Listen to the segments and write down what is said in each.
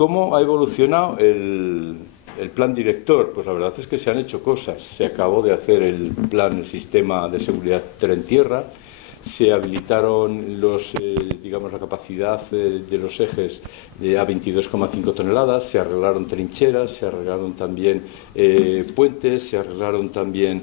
¿Cómo ha evolucionado el plan director? Pues la verdad es que se han hecho cosas. Se acabó de hacer el sistema de seguridad tren-tierra, se habilitaron la capacidad de los ejes a 22,5 toneladas, se arreglaron trincheras, se arreglaron también puentes, se arreglaron también,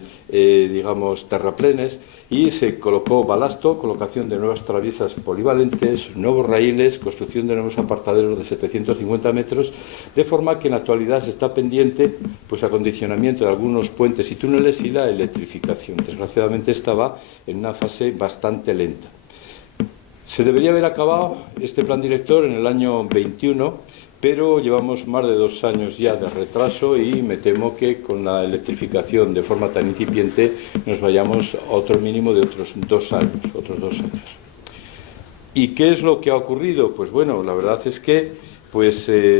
terraplenes, y se colocó balasto, colocación de nuevas traviesas polivalentes, nuevos raíles, construcción de nuevos apartaderos de 750 metros, de forma que en la actualidad se está pendiente acondicionamiento de algunos puentes y túneles y la electrificación. Desgraciadamente estaba en una fase bastante lenta. Se debería haber acabado este plan director en el año 21, pero llevamos más de 2 años ya de retraso y me temo que con la electrificación de forma tan incipiente nos vayamos a otro mínimo de otros 2 años. ¿Y qué es lo que ha ocurrido? Pues bueno, la verdad es que,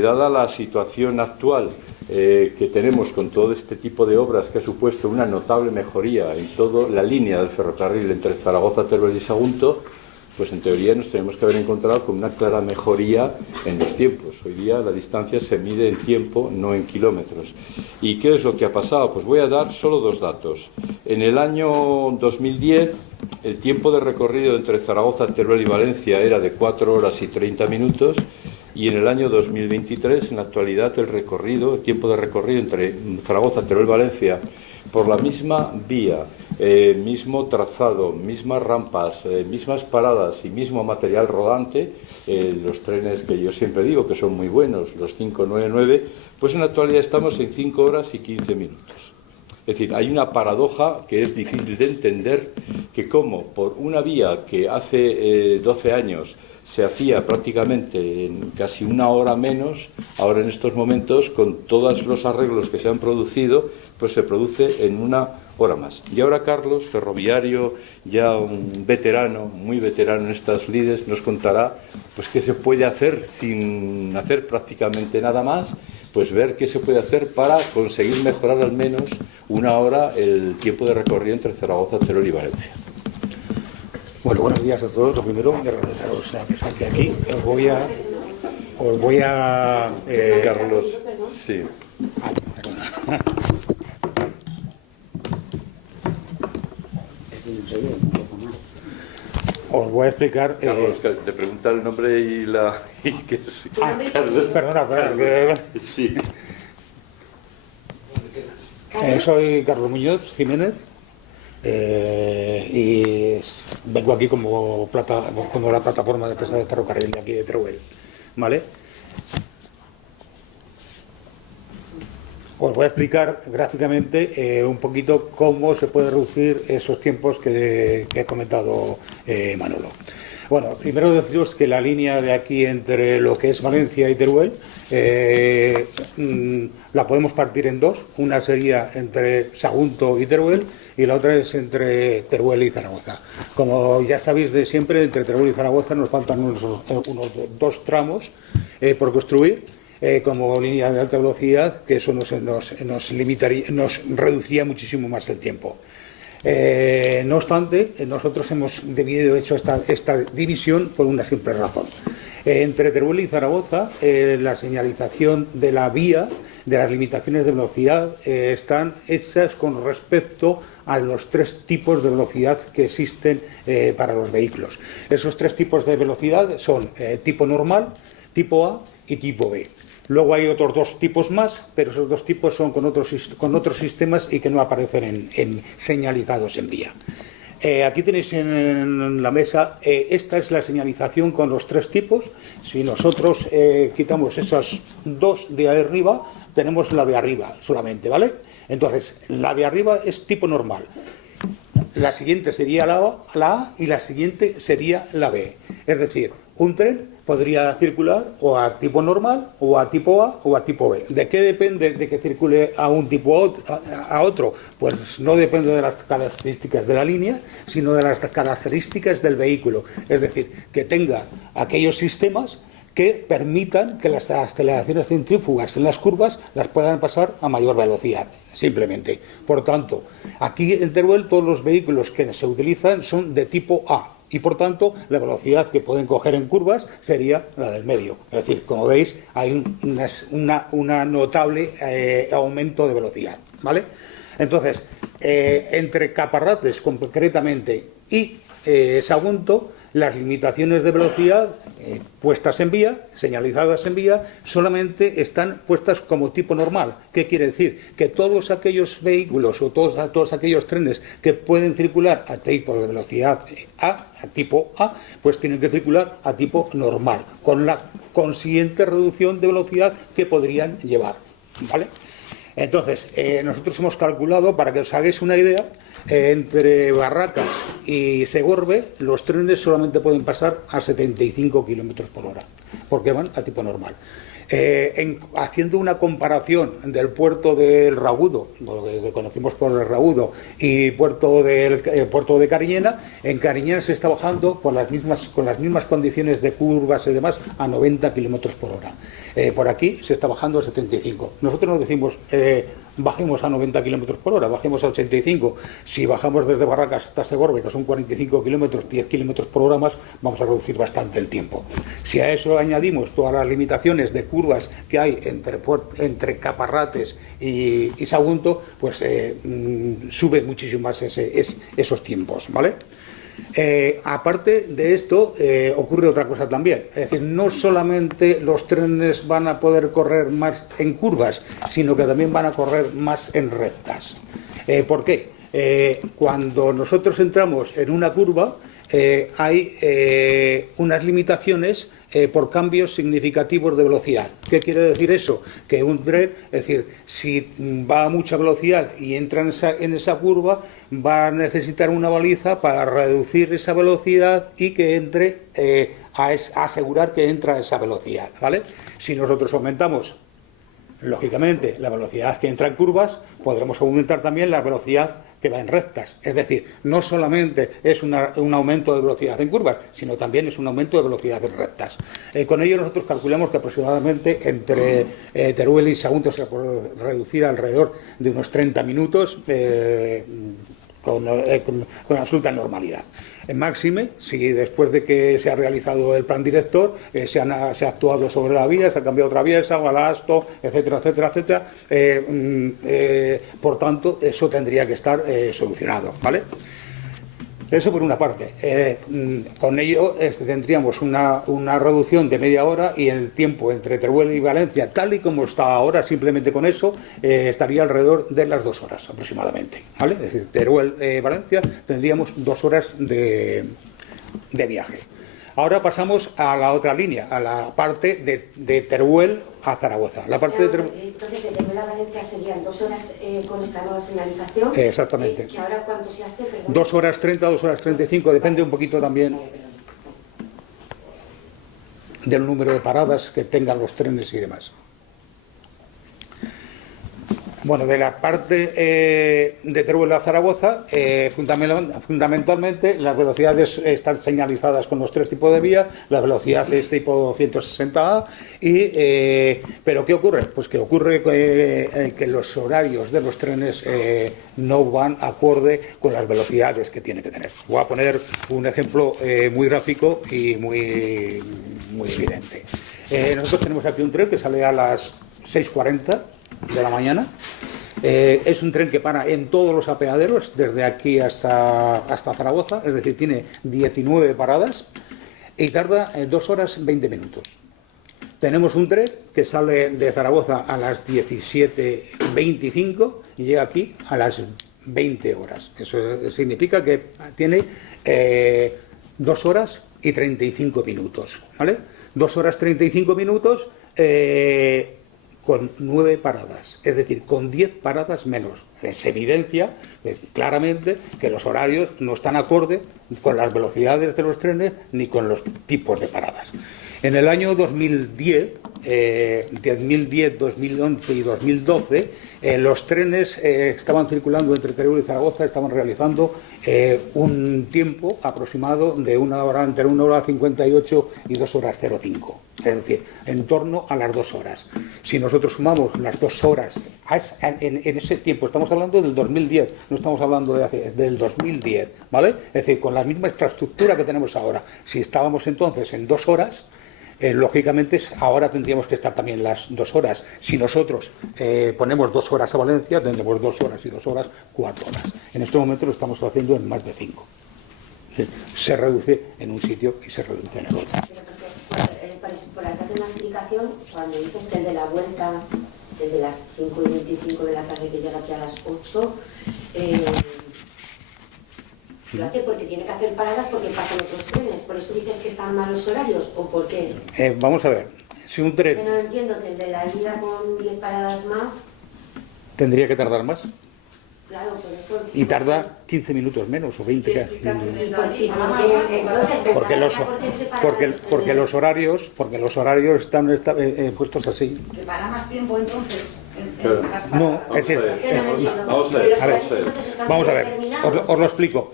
dada la situación actual que tenemos con todo este tipo de obras que ha supuesto una notable mejoría en toda la línea del ferrocarril entre Zaragoza, Teruel y Sagunto, pues en teoría nos tenemos que haber encontrado con una clara mejoría en los tiempos. Hoy día la distancia se mide en tiempo, no en kilómetros. ¿Y qué es lo que ha pasado? Pues voy a dar solo 2 datos. En el año 2010, el tiempo de recorrido entre Zaragoza, Teruel y Valencia era de 4 horas y 30 minutos, y en el año 2023, en la actualidad, el tiempo de recorrido entre Zaragoza, Teruel y Valencia, por la misma vía, mismo trazado, mismas rampas, mismas paradas y mismo material rodante, los trenes que yo siempre digo que son muy buenos, los 599, pues en la actualidad estamos en 5 horas y 15 minutos. Es decir, hay una paradoja que es difícil de entender, que como por una vía que hace 12 años se hacía prácticamente en casi 1 hora menos, ahora en estos momentos, con todos los arreglos que se han producido, pues se produce en 1 hora más. Y ahora Carlos, ferroviario, ya un veterano, muy veterano en estas lides, nos contará pues qué se puede hacer sin hacer prácticamente nada más, pues ver qué se puede hacer para conseguir mejorar al menos 1 hora el tiempo de recorrido entre Zaragoza, Teruel y Valencia. Bueno, buenos días a todos. Lo primero, agradeceros la presencia aquí. Os voy a Carlos, sí. Os voy a explicar... Carlos, te pregunta el nombre y la... Carlos. Perdona. Sí. Soy Carlos Muñoz Jiménez y vengo aquí como la plataforma de defensa del ferrocarril de aquí de Teruel, ¿vale? Os voy a explicar gráficamente un poquito cómo se puede reducir esos tiempos que he comentado Manolo. Bueno, primero deciros que la línea de aquí entre lo que es Valencia y Teruel la podemos partir en 2. Una sería entre Sagunto y Teruel y la otra es entre Teruel y Zaragoza. Como ya sabéis de siempre, entre Teruel y Zaragoza nos faltan unos 2 tramos por construir. Como línea de alta velocidad, que eso nos reduciría muchísimo más el tiempo. No obstante, nosotros hemos hecho esta división por una simple razón. Entre Teruel y Zaragoza, la señalización de la vía, de las limitaciones de velocidad, están hechas con respecto a los 3 tipos de velocidad que existen para los vehículos. Esos 3 tipos de velocidad son tipo normal, tipo A y tipo B. Luego hay otros 2 tipos más, pero esos 2 tipos son con otros sistemas y que no aparecen señalizados en vía. Aquí tenéis en la mesa, esta es la señalización con los 3 tipos. Si nosotros quitamos esas 2 de arriba, tenemos la de arriba solamente, ¿vale? Entonces, la de arriba es tipo normal. La siguiente sería la A y la siguiente sería la B. Es decir, un tren podría circular o a tipo normal, o a tipo A, o a tipo B. ¿De qué depende de que circule a un tipo a otro? Pues no depende de las características de la línea, sino de las características del vehículo. Es decir, que tenga aquellos sistemas que permitan que las aceleraciones centrífugas en las curvas las puedan pasar a mayor velocidad, simplemente. Por tanto, aquí en Teruel todos los vehículos que se utilizan son de tipo A. y por tanto la velocidad que pueden coger en curvas sería la del medio. Es decir, como veis, hay una notable aumento de velocidad, ¿vale? Entonces, entre Caparrates concretamente y Sagunto, las limitaciones de velocidad puestas en vía, señalizadas en vía, solamente están puestas como tipo normal. ¿Qué quiere decir? Que todos aquellos vehículos o todos aquellos trenes que pueden circular a tipo de velocidad a tipo A, pues tienen que circular a tipo normal, con la consiguiente reducción de velocidad que podrían llevar, ¿vale? Entonces, nosotros hemos calculado, para que os hagáis una idea, entre Barracas y Segorbe los trenes solamente pueden pasar a 75 kilómetros por hora, porque van a tipo normal. Haciendo una comparación del puerto del Ragudo, lo que conocimos por el Ragudo, y puerto de Cariñena, en Cariñena se está bajando con las mismas condiciones de curvas y demás a 90 kilómetros por hora. Por aquí se está bajando a 75. Nosotros nos decimos, bajemos a 90 kilómetros por hora, bajemos a 85. Si bajamos desde Barracas hasta Segorbe, que son 45 kilómetros, 10 kilómetros por hora más, vamos a reducir bastante el tiempo. Si a eso añadimos todas las limitaciones de curvas que hay entre Caparrates y Sagunto, pues sube muchísimo más esos tiempos, ¿vale? Aparte de esto, ocurre otra cosa también. Es decir, no solamente los trenes van a poder correr más en curvas, sino que también van a correr más en rectas. ¿Por qué? Cuando nosotros entramos en una curva, hay unas limitaciones por cambios significativos de velocidad. ¿Qué quiere decir eso? Que un tren, es decir, si va a mucha velocidad y entra en esa curva, va a necesitar una baliza para reducir esa velocidad y que entre, a asegurar que entra a esa velocidad, ¿vale? Si nosotros aumentamos, lógicamente, la velocidad que entra en curvas, podremos aumentar también la velocidad que va en rectas. Es decir, no solamente es un aumento de velocidad en curvas, sino también es un aumento de velocidad en rectas. Con ello nosotros calculamos que aproximadamente entre Teruel y Sagunto se puede reducir alrededor de unos 30 minutos con absoluta normalidad. En máxime, si después de que se ha realizado el plan director, se ha actuado sobre la vía, se ha cambiado otra vía, balasto, etcétera, etcétera, etcétera, por tanto, eso tendría que estar solucionado, ¿vale? Eso por una parte. Con ello tendríamos una reducción de media hora y el tiempo entre Teruel y Valencia, tal y como está ahora, simplemente con eso, estaría alrededor de las 2 horas aproximadamente, ¿vale? Es decir, Teruel-Valencia tendríamos 2 horas de viaje. Ahora pasamos a la otra línea, a la parte de Teruel a Zaragoza. La parte de Teruel... Entonces, de Teruel a Valencia serían 2 horas con esta nueva señalización. Exactamente. ¿Que ahora cuánto se hace? Perdón. 2 horas 30, 2 horas 35, depende un poquito también del número de paradas que tengan los trenes y demás. Bueno, de la parte de Teruel a Zaragoza, fundamentalmente las velocidades están señalizadas con los 3 tipos de vía. La velocidad es tipo 160A, pero ¿qué ocurre? Pues que ocurre que los horarios de los trenes no van acorde con las velocidades que tiene que tener. Voy a poner un ejemplo muy gráfico y muy evidente. Nosotros tenemos aquí un tren que sale a las 6:40 de la mañana. Es un tren que para en todos los apeaderos, desde aquí hasta Zaragoza, es decir, tiene 19 paradas y tarda 2 horas 20 minutos. Tenemos un tren que sale de Zaragoza a las 17:25 y llega aquí a las 20 horas. Eso significa que tiene 2 horas y 35 minutos, ¿vale? 2 horas 35 minutos con 9 paradas, es decir, con 10 paradas menos. Se evidencia claramente que los horarios no están acorde con las velocidades de los trenes ni con los tipos de paradas. En el año 2010, 2011 y 2012, los trenes estaban circulando entre Teruel y Zaragoza, estaban realizando un tiempo aproximado de 1 hora, entre 1 hora 58 y 2 horas 05. Es decir, en torno a las 2 horas. Si nosotros sumamos las 2 horas, en ese tiempo, estamos hablando del 2010, no estamos hablando del 2010, ¿vale? Es decir, con la misma infraestructura que tenemos ahora. Si estábamos entonces en 2 horas, lógicamente ahora tendríamos que estar también las 2 horas. Si nosotros ponemos 2 horas a Valencia, tendremos 2 horas y 2 horas, 4 horas. En este momento lo estamos haciendo en más de 5. Se reduce en un sitio y se reduce en el otro. Por hacer una explicación, cuando dices que el de la vuelta, desde las 5:25 de la tarde que llega aquí a las 8, lo hace porque tiene que hacer paradas porque pasan otros trenes. ¿Por eso dices que están mal los horarios o por qué? Vamos a ver, si un tren... Yo no entiendo que el de la ida con 10 paradas más... ¿Tendría que tardar más? Claro, por eso... Y tarda 15 minutos menos o 20. Porque los horarios están puestos así. ¿Que para más tiempo entonces? Claro. No, es decir... Vamos a ver, os lo explico.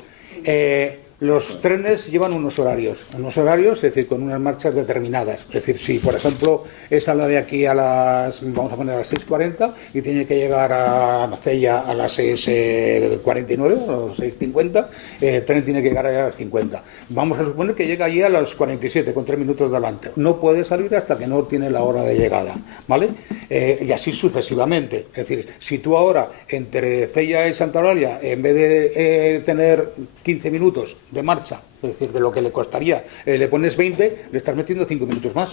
Los trenes llevan unos horarios, es decir, con unas marchas determinadas. Es decir, si por ejemplo es a la de aquí a las, vamos a poner a las 6:40 y tiene que llegar a Macella a las 6:49 o 6:50, el tren tiene que llegar allá a las 50. Vamos a suponer que llega allí a las 47, con 3 minutos de adelante. No puede salir hasta que no tiene la hora de llegada, ¿vale? Y así sucesivamente. Es decir, si tú ahora entre Cella y Santa Eulalia, en vez de tener 15 minutos de marcha, es decir, de lo que le costaría, le pones 20, le estás metiendo 5 minutos más,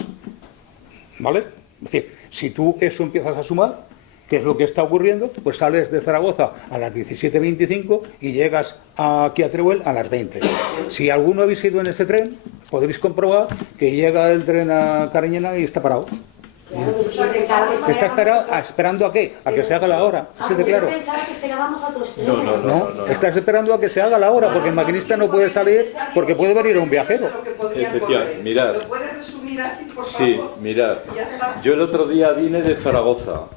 ¿vale? Es decir, si tú eso empiezas a sumar, ¿qué es lo que está ocurriendo? Pues sales de Zaragoza a las 17:25 y llegas aquí a Teruel a las 20. Si alguno habéis ido en ese tren, podréis comprobar que llega el tren a Cariñena y está parado. Claro, pues yo pensaba que ¿Está esperando a qué? A que se haga la hora. ¿Sí de claro? Yo pensaba que esperábamos a otros trenes. No, estás esperando a que se haga la hora, porque el maquinista no puede salir porque puede venir un viajero. Efectivamente, mirad. ¿Lo puedes resumir así, por favor? Sí, mirad. Yo el otro día vine de Zaragoza.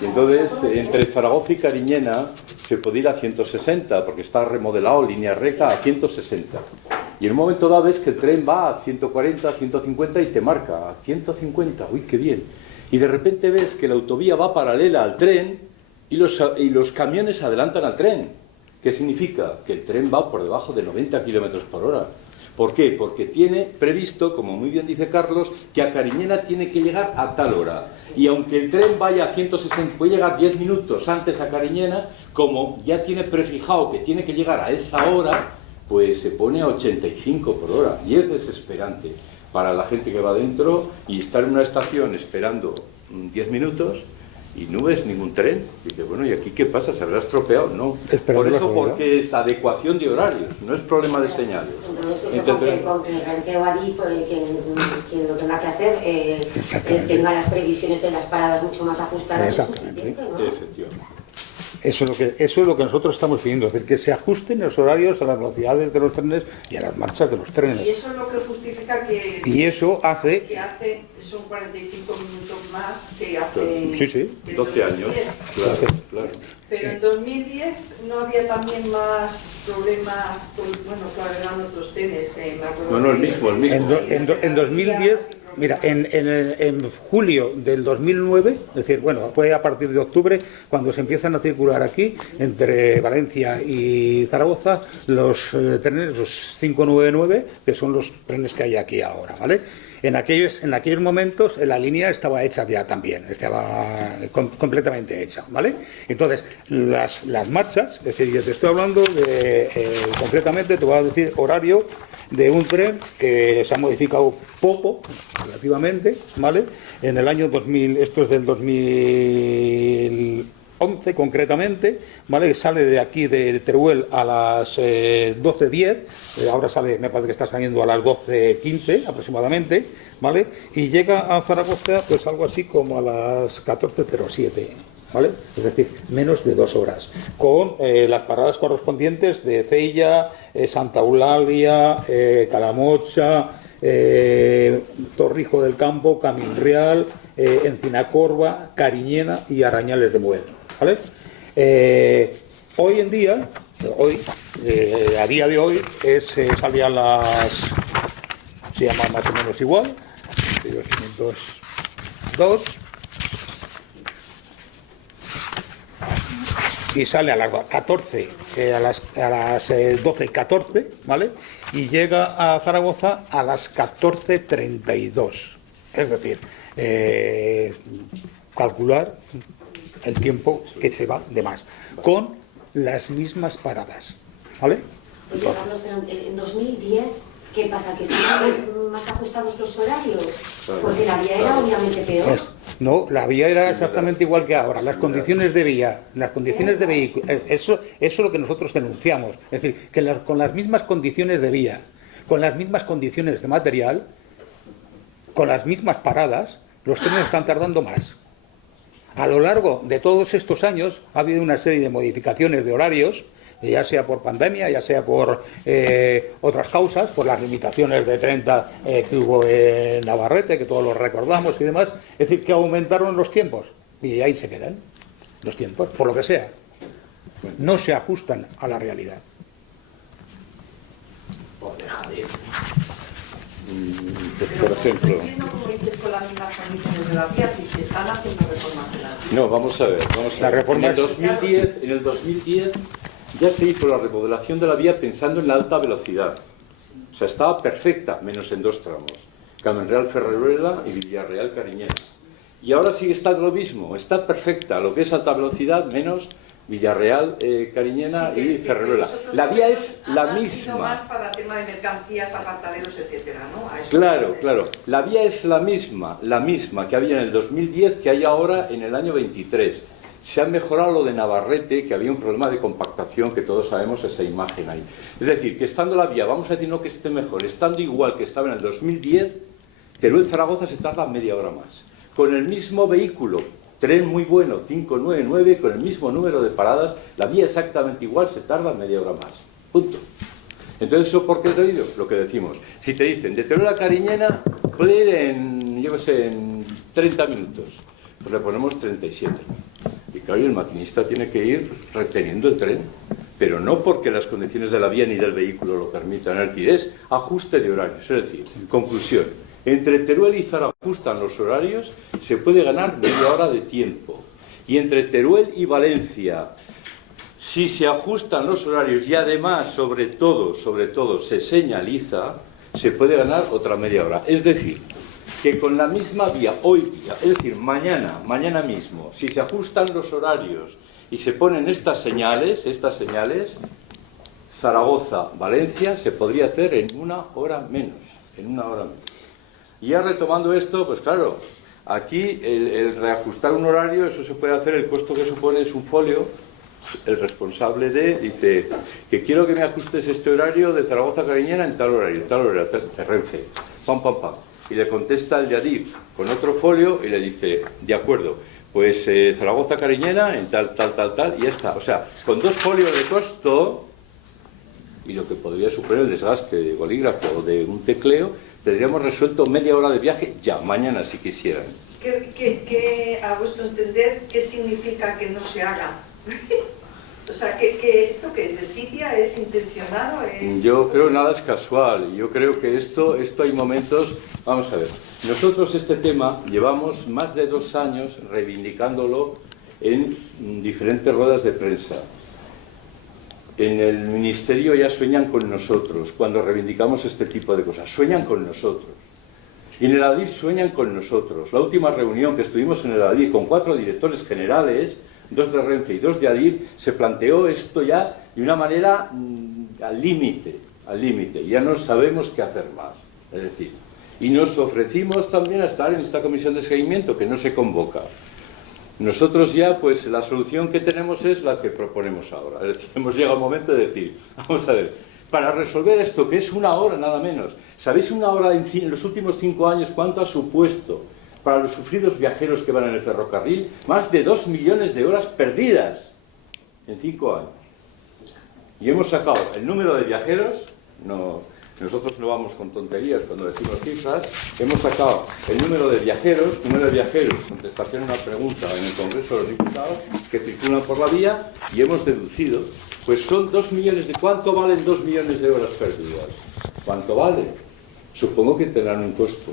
Y entonces, entre Zaragoza y Cariñena se puede ir a 160, porque está remodelado, línea recta, a 160. Y en un momento dado ves que el tren va a 140, 150 y te marca a 150. ¡Uy, qué bien! Y de repente ves que la autovía va paralela al tren y los camiones adelantan al tren. ¿Qué significa? Que el tren va por debajo de 90 kilómetros por hora. ¿Por qué? Porque tiene previsto, como muy bien dice Carlos, que a Cariñena tiene que llegar a tal hora. Y aunque el tren vaya a 160, puede llegar 10 minutos antes a Cariñena, como ya tiene prefijado que tiene que llegar a esa hora, pues se pone a 85 por hora. Y es desesperante para la gente que va dentro y estar en una estación esperando 10 minutos y no ves ningún tren. Y dice, bueno, ¿y aquí qué pasa? ¿Se habrá estropeado? No. Por eso, porque es adecuación de horarios, no es problema de señales. Entonces, con que Renfe o Adif, quien lo tenga que hacer, tenga las previsiones de las paradas mucho más ajustadas. Exactamente. ¿No? Efectivamente. Eso es lo que nosotros estamos pidiendo, es decir, que se ajusten los horarios a las velocidades de los trenes y a las marchas de los trenes. Y eso es lo que justifica que... Y eso hace... Que hace, son 45 minutos más que hace... Sí, sí. 12 años. Claro, claro. Pero en 2010 no había también más problemas, pues, bueno, claro, eran otros trenes que me acuerdo. No, el mismo. En 2010... Mira, en julio del 2009, es decir, bueno, fue a partir de octubre cuando se empiezan a circular aquí, entre Valencia y Zaragoza, los trenes, los 599, que son los trenes que hay aquí ahora, ¿vale? En aquellos momentos la línea estaba hecha ya también, estaba completamente hecha, ¿vale? Entonces, las marchas, es decir, yo te estoy hablando de, concretamente, te voy a decir horario de un tren que se ha modificado poco, relativamente, ¿vale? En el año 2000, esto es del 2011 concretamente, ¿vale? Sale de aquí de Teruel a las 12:10, ahora sale, me parece que está saliendo a las 12:15 aproximadamente, ¿vale? Y llega a Zaragoza pues algo así como a las 14:07. ¿Vale? Es decir, menos de 2 horas, con las paradas correspondientes de Cella, Santa Eulalia, Calamocha, Torrijo del Campo, Caminreal, Encinacorva, Cariñena y Arañales de Muel, ¿vale? Hoy en día, a día de hoy, salía a las... se llama más o menos igual, 22.502 y sale a las 14, a las 12:14, ¿vale? Y llega a Zaragoza a las 14:32. Es decir, calcular el tiempo que se va de más, con las mismas paradas, ¿vale? Oye, Carlos, pero en 2010, ¿qué pasa? ¿Que están más ajustados los horarios? Porque la vía era obviamente peor. No, la vía era exactamente igual que ahora. Las condiciones de vía, las condiciones de vehículo, eso es lo que nosotros denunciamos. Es decir, que con las mismas condiciones de vía, con las mismas condiciones de material, con las mismas paradas, los trenes están tardando más. A lo largo de todos estos años ha habido una serie de modificaciones de horarios, ya sea por pandemia, ya sea por otras causas, por las limitaciones de 30 que hubo en Navarrete, que todos lo recordamos y demás. Es decir, que aumentaron los tiempos y ahí se quedan los tiempos, por lo que sea. No se ajustan a la realidad. Pues por ejemplo... No entiendo cómo dices con las mismas condiciones de la vía si se están haciendo reformas en la vía. No, vamos a ver. La reforma en el 2010 ya se hizo la remodelación de la vía pensando en la alta velocidad. O sea, estaba perfecta, menos en dos tramos. Camenreal Ferreruela y Villarreal Cariñena. Y ahora sigue estando lo mismo, está perfecta, lo que es alta velocidad, menos Villarreal, Cariñena y Ferreruela. La vía es la misma. Más para tema de mercancías, apartaderos, etcétera, ¿no? Claro, claro. La vía es la misma que había en el 2010 que hay ahora en el año 23. Se ha mejorado lo de Navarrete, que había un problema de compactación, que todos sabemos esa imagen ahí. Es decir, que estando la vía, vamos a decir no que esté mejor, estando igual que estaba en el 2010, Teruel-Zaragoza se tarda media hora más. Con el mismo vehículo, tren muy bueno, 599, con el mismo número de paradas, la vía exactamente igual, se tarda media hora más. Punto. Entonces, ¿eso por qué te digo? Lo que decimos. Si te dicen, de Teruel a Cariñena, puede ir en, yo qué sé, en 30 minutos. Pues le ponemos 37. Y claro, el maquinista tiene que ir reteniendo el tren, pero no porque las condiciones de la vía ni del vehículo lo permitan. Es decir, es ajuste de horarios. Es decir, conclusión, entre Teruel y Zaragoza ajustan los horarios, se puede ganar media hora de tiempo. Y entre Teruel y Valencia, si se ajustan los horarios y además, sobre todo, se señaliza, se puede ganar otra media hora. Es decir, que con la misma vía, hoy día, es decir, mañana mismo, si se ajustan los horarios y se ponen estas señales, Zaragoza-Valencia se podría hacer en una hora menos. Y ya retomando esto, pues claro, aquí el reajustar un horario, eso se puede hacer, el costo que supone es un folio. El responsable dice que quiero que me ajustes este horario de Zaragoza a Cariñena en tal horario, de Renfe, pam. Y le contesta el de Adif con otro folio y le dice, de acuerdo, pues Zaragoza Cariñena en tal, y ya está. O sea, con dos folios de costo y lo que podría suponer el desgaste de bolígrafo o de un tecleo, tendríamos resuelto media hora de viaje ya, mañana si quisieran. ¿Qué, a vuestro entender, qué significa que no se haga? O sea, que ¿esto qué es? ¿Desidia? ¿Es intencionado? Yo creo que nada es casual. Yo creo que esto hay momentos... Vamos a ver. Nosotros este tema llevamos más de 2 años reivindicándolo en diferentes ruedas de prensa. En el Ministerio ya sueñan con nosotros cuando reivindicamos este tipo de cosas. Sueñan con nosotros. Y en el ADIF sueñan con nosotros. La última reunión que estuvimos en el ADIF con 4 directores generales, 2 de Renfe y 2 de ADIF, se planteó esto ya de una manera al límite. Ya no sabemos qué hacer más. Es decir, y nos ofrecimos también a estar en esta comisión de seguimiento que no se convoca. Nosotros ya, pues la solución que tenemos es la que proponemos ahora. Es decir, hemos llegado al momento de decir, vamos a ver, para resolver esto, que es una hora nada menos, ¿sabéis una hora en los últimos 5 años cuánto ha supuesto para los sufridos viajeros que van en el ferrocarril? Más de 2 millones de horas perdidas en 5 años. Y hemos sacado el número de viajeros, nosotros no vamos con tonterías cuando decimos cifras, hemos sacado el número de viajeros, contestación a una pregunta en el Congreso de los Diputados, que circulan por la vía, y hemos deducido, pues son 2 millones de... ¿Cuánto valen 2 millones de horas perdidas? ¿Cuánto vale? Supongo que tendrán un costo.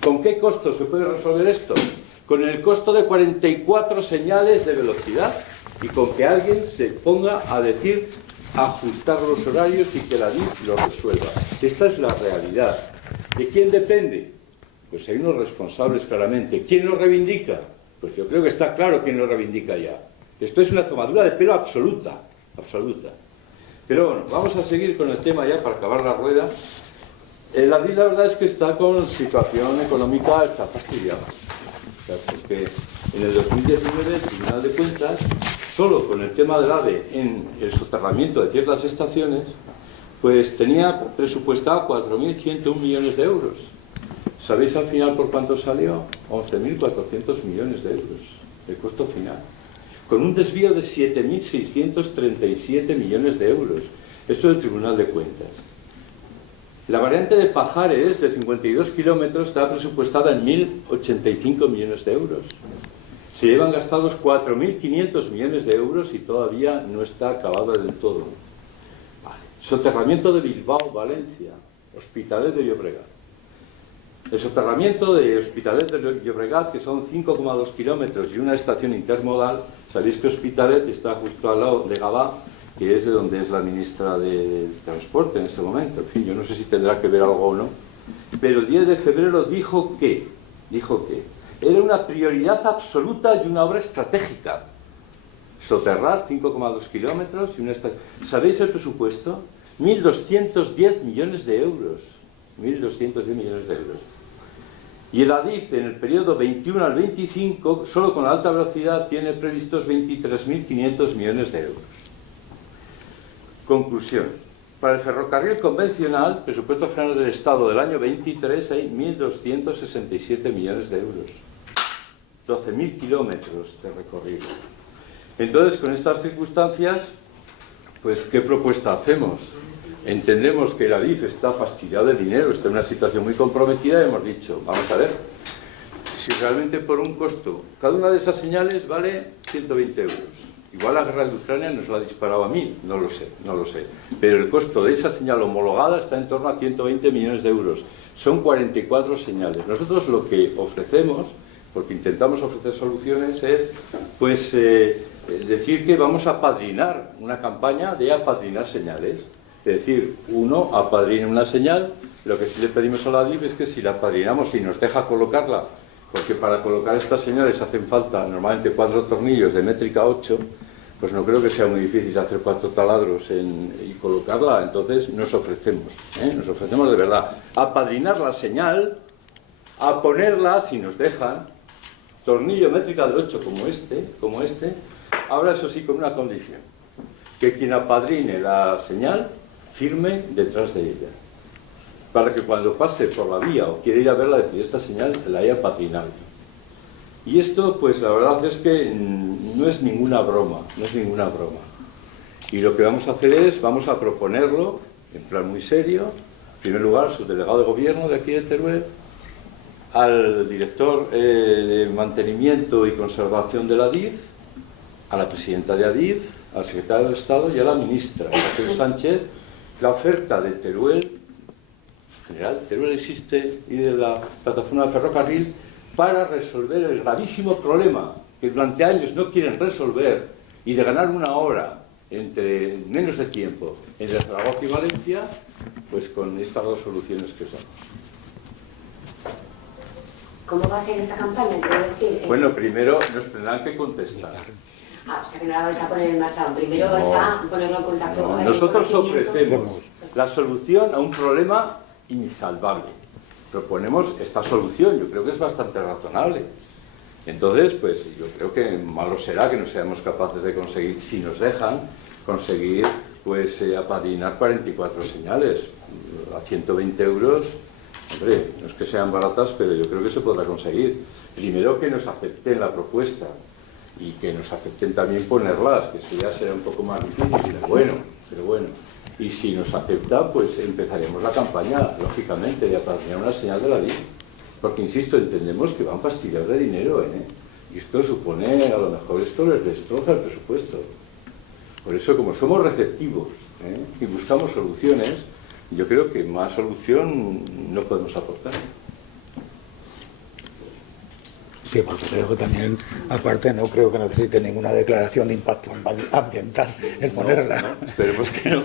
¿Con qué costo se puede resolver esto? Con el costo de 44 señales de velocidad y con que alguien se ponga a decir, ajustar los horarios y que la DIF lo resuelva. Esta es la realidad. ¿De quién depende? Pues hay unos responsables claramente. ¿Quién lo reivindica? Pues yo creo que está claro quién lo reivindica ya. Esto es una tomadura de pelo absoluta, absoluta. Pero bueno, vamos a seguir con el tema ya para acabar la rueda. La DIF la verdad es que está con situación económica, está fastidiada. O sea, porque en el 2019 el Tribunal de Cuentas, solo con el tema del AVE en el soterramiento de ciertas estaciones, pues tenía presupuestado 4.101 millones de euros. ¿Sabéis al final por cuánto salió? 11.400 millones de euros, el costo final. Con un desvío de 7.637 millones de euros. Esto es el Tribunal de Cuentas. La variante de Pajares, de 52 kilómetros, está presupuestada en 1.085 millones de euros. Se llevan gastados 4.500 millones de euros y todavía no está acabado del todo. Vale. Soterramiento de Bilbao, Valencia, Hospitalet de Llobregat. El soterramiento de Hospitalet de Llobregat, que son 5,2 kilómetros y una estación intermodal, sabéis que Hospitalet está justo al lado de Gavà, que es de donde es la ministra de Transporte en este momento. En fin, yo no sé si tendrá que ver algo o no, pero el 10 de febrero dijo que era una prioridad absoluta y una obra estratégica. Soterrar 5,2 kilómetros y una estación. ¿Sabéis el presupuesto? 1.210 millones de euros. 1.210 millones de euros. Y el ADIF en el periodo 21 al 25, solo con la alta velocidad, tiene previstos 23.500 millones de euros. Conclusión. Para el ferrocarril convencional, presupuesto general del Estado del año 23, hay 1.267 millones de euros. 12.000 kilómetros de recorrido. Entonces, con estas circunstancias, pues, ¿qué propuesta hacemos? Entendemos que la DIF está fastidiada de dinero, está en una situación muy comprometida y hemos dicho, vamos a ver, si realmente por un costo, cada una de esas señales vale 120 euros. Igual la guerra de Ucrania nos la ha disparado a 1.000, no lo sé. Pero el costo de esa señal homologada está en torno a 120 millones de euros. Son 44 señales. Nosotros lo que ofrecemos, porque intentamos ofrecer soluciones, es pues decir que vamos a apadrinar una campaña de apadrinar señales. Es decir, uno apadrina una señal, lo que sí le pedimos a la DIF es que si la apadrinamos y nos deja colocarla, porque para colocar estas señales hacen falta normalmente 4 tornillos de métrica 8, pues no creo que sea muy difícil hacer 4 taladros y colocarla. Entonces nos ofrecemos de verdad a apadrinar la señal, a ponerla, si nos dejan, tornillo métrica de 8 como este, ahora eso sí con una condición, que quien apadrine la señal firme detrás de ella, para que cuando pase por la vía o quiera ir a verla, decir, esta señal la haya apadrinado. Y esto, pues la verdad es que no es ninguna broma, Y lo que vamos a hacer es, vamos a proponerlo, en plan muy serio, en primer lugar, su delegado de gobierno de aquí de Teruel, al director de mantenimiento y conservación de la DIF, a la presidenta de ADIF, al secretario de Estado y a la ministra, Raquel Sánchez, la oferta de Teruel, general, Teruel existe, y de la plataforma de ferrocarril, para resolver el gravísimo problema que durante años no quieren resolver y de ganar una hora entre menos de tiempo entre Zaragoza y Valencia, pues con estas dos soluciones que usamos. ¿Cómo va a ser esta campaña? Bueno, primero nos tendrán que contestar. O sea que no la vais a poner en marcha, primero vais a ponerlo en contacto con el Nosotros ofrecemos la solución a un problema insalvable. Proponemos esta solución, yo creo que es bastante razonable. Entonces, pues yo creo que malo será que no seamos capaces de conseguir, si nos dejan, conseguir pues apadrinar 44 señales a 120 euros. Hombre, no es que sean baratas, pero yo creo que se podrá conseguir. Primero que nos acepten la propuesta y que nos acepten también ponerlas, que eso ya será un poco más difícil, pero bueno. Y si nos acepta, pues empezaremos la campaña, lógicamente, de apadrinar una señal de la DIF. Porque, insisto, entendemos que van fastidiados de dinero, y esto supone, a lo mejor esto les destroza el presupuesto. Por eso, como somos receptivos y buscamos soluciones, yo creo que más solución no podemos aportar. Sí, porque creo que también, aparte, no creo que necesite ninguna declaración de impacto ambiental el ponerla. No, esperemos que no.